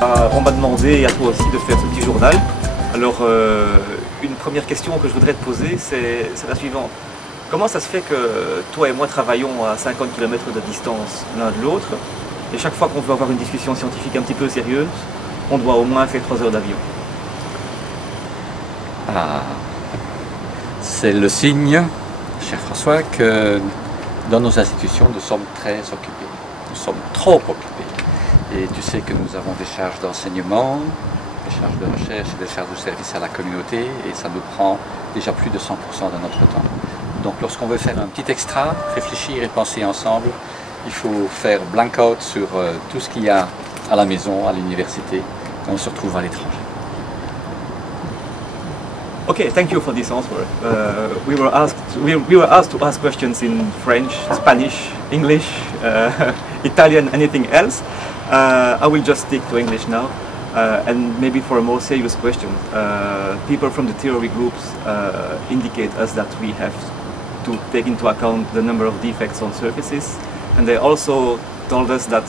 On m'a demandé, à toi aussi, de faire ce petit journal. Alors, une première question que je voudrais te poser, c'est la suivante. Comment ça se fait que toi et moi travaillons à 50 km de distance l'un de l'autre, et chaque fois qu'on veut avoir une discussion scientifique un petit peu sérieuse, on doit au moins faire 3 heures d'avion? C'est le signe, cher François, que dans nos institutions, nous sommes très occupés. Nous sommes trop occupés. Et tu sais que nous avons des charges d'enseignement, des charges de recherche et des charges de service à la communauté, et ça nous prend déjà plus de 100% de notre temps. Donc lorsqu'on veut faire un petit extra, réfléchir et penser ensemble, il faut faire blank out sur tout ce qu'il y a à la maison, à l'université, et on se retrouve à l'étranger. Okay, thank you for this answer. We were asked to ask questions in French, Spanish, English, Italian, anything else. I will just stick to English now. And maybe for a more serious question, people from the theory groups indicate us that we have to take into account the number of defects on surfaces, and they also told us that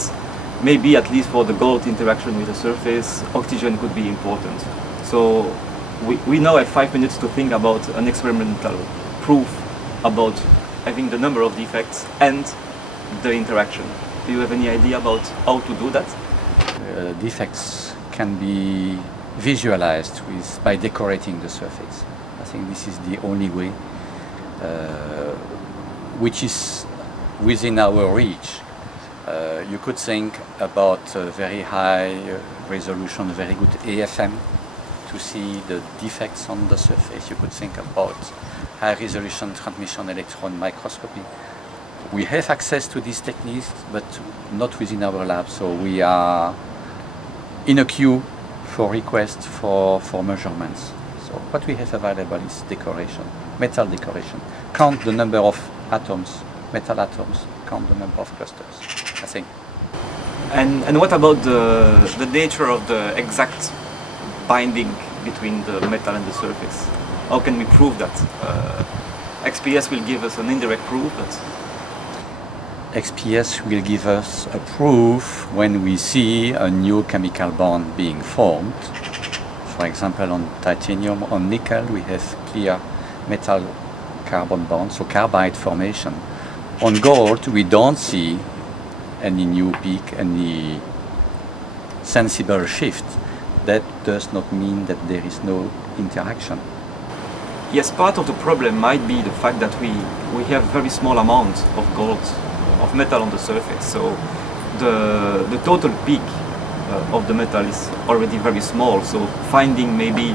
maybe at least for the gold interaction with the surface, oxygen could be important. So we now have 5 minutes to think about an experimental proof about having the number of defects and the interaction. Do you have any idea about how to do that? Defects can be visualized by decorating the surface. I think this is the only way which is within our reach. You could think about very high resolution, very good AFM to see the defects on the surface. You could think about high resolution transmission electron microscopy. We have access to these techniques, but not within our lab, so we are in a queue for requests for measurements. So what we have available is decoration, metal decoration. Count the number of atoms, metal atoms, count the number of clusters, I think. And what about the nature of the exact binding between the metal and the surface? How can we prove that? XPS will give us an indirect proof, but XPS will give us a proof when we see a new chemical bond being formed. For example, on titanium, on nickel, we have clear metal carbon bonds, so carbide formation. On gold, we don't see any new peak, any sensible shift. That does not mean that there is no interaction. yes, part of the problem might be the fact that we have very small amounts of gold, of metal on the surface. So the total peak of the metal is already very small. So finding maybe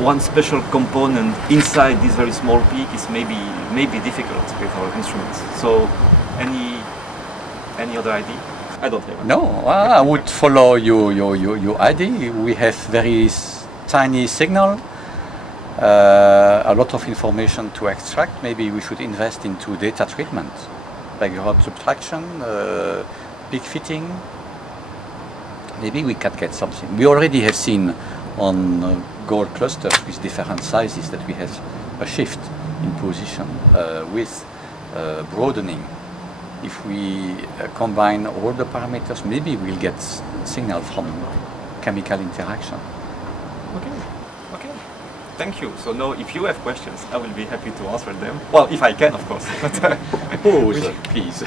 one special component inside this very small peak is maybe difficult with our instruments. So any other idea? I don't have. No, I would follow your idea. We have very tiny signal, a lot of information to extract. Maybe we should invest into data treatment, like Europe subtraction, peak fitting. Maybe we can get something. We already have seen on gold clusters with different sizes that we have a shift in position with broadening. If we combine all the parameters, maybe we'll get signal from chemical interaction. Okay. Thank you. So now, if you have questions, I will be happy to answer them. Well, if I can, of course. Pause, please.